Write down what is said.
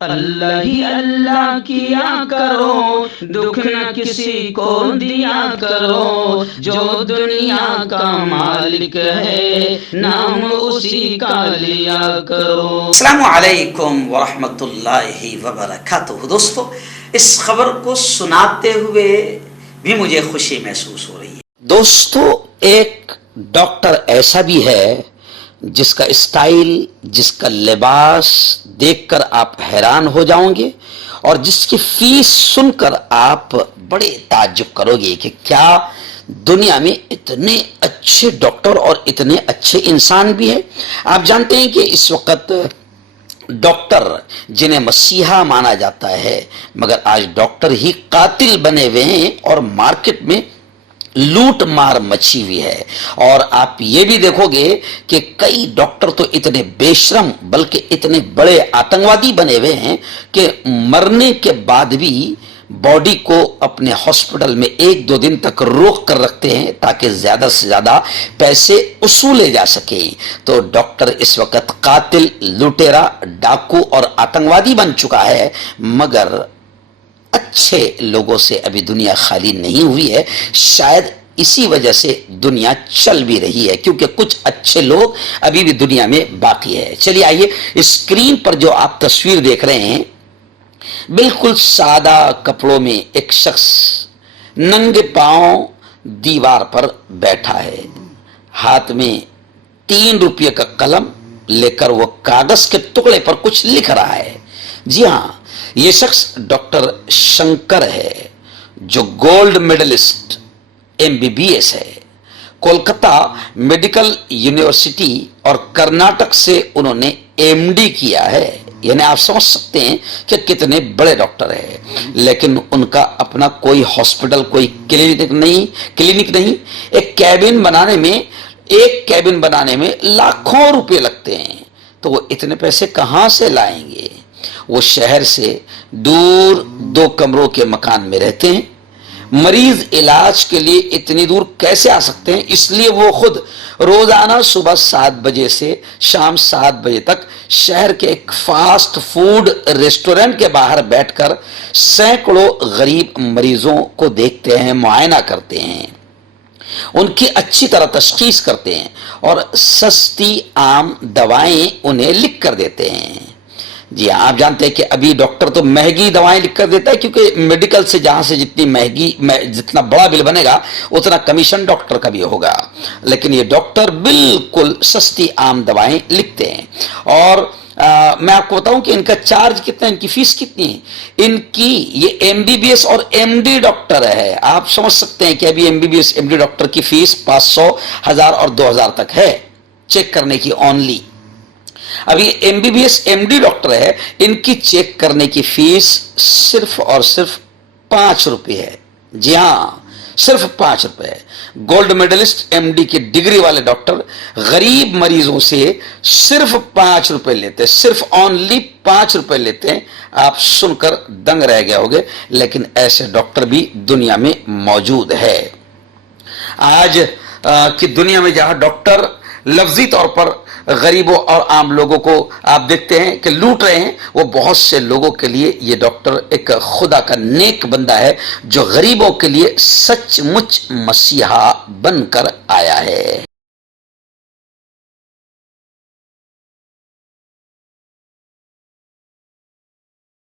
اللہ ہی اللہ کیا کرو، دکھ نہ کسی کو دیا کرو، جو دنیا کا مالک ہے نام اسی کا لیا کرو۔ السلام علیکم ورحمۃ اللہ وبرکاتہ۔ دوستو، اس خبر کو سناتے ہوئے بھی مجھے خوشی محسوس ہو رہی ہے۔ دوستو، ایک ڈاکٹر ایسا بھی ہے جس کا اسٹائل، جس کا لباس دیکھ کر آپ حیران ہو جاؤں گے، اور جس کی فیس سن کر آپ بڑے تعجب کرو گے کہ کیا دنیا میں اتنے اچھے ڈاکٹر اور اتنے اچھے انسان بھی ہیں۔ آپ جانتے ہیں کہ اس وقت ڈاکٹر جنہیں مسیحا مانا جاتا ہے، مگر آج ڈاکٹر ہی قاتل بنے ہوئے ہیں اور مارکیٹ میں لوٹ مار مچی ہوئی ہے۔ اور آپ یہ بھی دیکھو گے کہ کئی ڈاکٹر تو اتنے بے شرم بلکہ اتنے بڑے آتنکوادی بنے ہوئے ہیں کہ مرنے کے بعد بھی باڈی کو اپنے ہاسپٹل میں 1-2 دن تک روک کر رکھتے ہیں تاکہ زیادہ سے زیادہ پیسے وصولے جا سکے۔ تو ڈاکٹر اس وقت قاتل، لوٹیرا، ڈاکو اور آتنکوادی بن چکا ہے، مگر اچھے لوگوں سے ابھی دنیا خالی نہیں ہوئی ہے۔ شاید اسی وجہ سے دنیا چل بھی رہی ہے، کیونکہ کچھ اچھے لوگ ابھی بھی دنیا میں باقی ہے۔ چلیے آئیے، اسکرین پر جو آپ تصویر دیکھ رہے ہیں، بالکل سادہ کپڑوں میں ایک شخص ننگے پاؤں دیوار پر بیٹھا ہے، ہاتھ میں 3 روپے کا قلم لے کر وہ کاغذ کے ٹکڑے پر کچھ لکھ رہا ہے۔ جی ہاں، یہ شخص ڈاکٹر شنکر ہے، جو گولڈ میڈلسٹ MBBS ہے۔ کولکتہ میڈیکل یونیورسٹی اور کرناٹک سے انہوں نے MD کیا ہے، یعنی آپ سمجھ سکتے ہیں کہ کتنے بڑے ڈاکٹر ہیں۔ لیکن ان کا اپنا کوئی ہاسپٹل، کوئی کلینک نہیں۔ ایک کیبن بنانے میں لاکھوں روپے لگتے ہیں، تو وہ اتنے پیسے کہاں سے لائیں گے؟ وہ شہر سے دور 2 کمروں کے مکان میں رہتے ہیں۔ مریض علاج کے لیے اتنی دور کیسے آ سکتے ہیں؟ اس لیے وہ خود روزانہ صبح 7 بجے سے شام 7 بجے تک شہر کے ایک فاسٹ فوڈ ریسٹورنٹ کے باہر بیٹھ کر سینکڑوں غریب مریضوں کو دیکھتے ہیں، معائنہ کرتے ہیں، ان کی اچھی طرح تشخیص کرتے ہیں اور سستی عام دوائیں انہیں لکھ کر دیتے ہیں۔ جی ہاں، آپ جانتے ہیں کہ ابھی ڈاکٹر تو مہنگی دوائیں لکھ کر دیتا ہے، کیونکہ میڈیکل سے جہاں سے جتنا بڑا بل بنے گا اتنا کمیشن ڈاکٹر کا بھی ہوگا، لیکن یہ ڈاکٹر بالکل سستی عام دوائیں لکھتے ہیں۔ اور میں آپ کو بتاؤں کہ ان کا چارج کتنا ہے، ان کی فیس کتنی ہے؟ ان کی، یہ MBBS اور MD ڈاکٹر ہے، آپ سمجھ سکتے ہیں کہ ابھی MBBS MD ڈاکٹر کی فیس 500، 1000 اور 2000 تک ہے چیک کرنے کی اونلی۔ ابھی MBBS MD ڈاکٹر ہے، ان کی چیک کرنے کی فیس صرف اور صرف 5 روپے ہے۔ جی ہاں، صرف 5 روپے ہے۔ گولڈ میڈلسٹ MD کی ڈگری والے ڈاکٹر غریب مریضوں سے صرف 5 روپے لیتے ہیں، صرف اونلی 5 روپے لیتے ہیں۔ آپ سن کر دنگ رہ گئے ہوگے، لیکن ایسے ڈاکٹر بھی دنیا میں موجود ہے۔ آج کی دنیا میں جہاں ڈاکٹر لفظی طور پر غریبوں اور عام لوگوں کو آپ دیکھتے ہیں کہ لوٹ رہے ہیں، وہ بہت سے لوگوں کے لیے یہ ڈاکٹر ایک خدا کا نیک بندہ ہے، جو غریبوں کے لیے سچ مچ مسیحا بن کر آیا ہے۔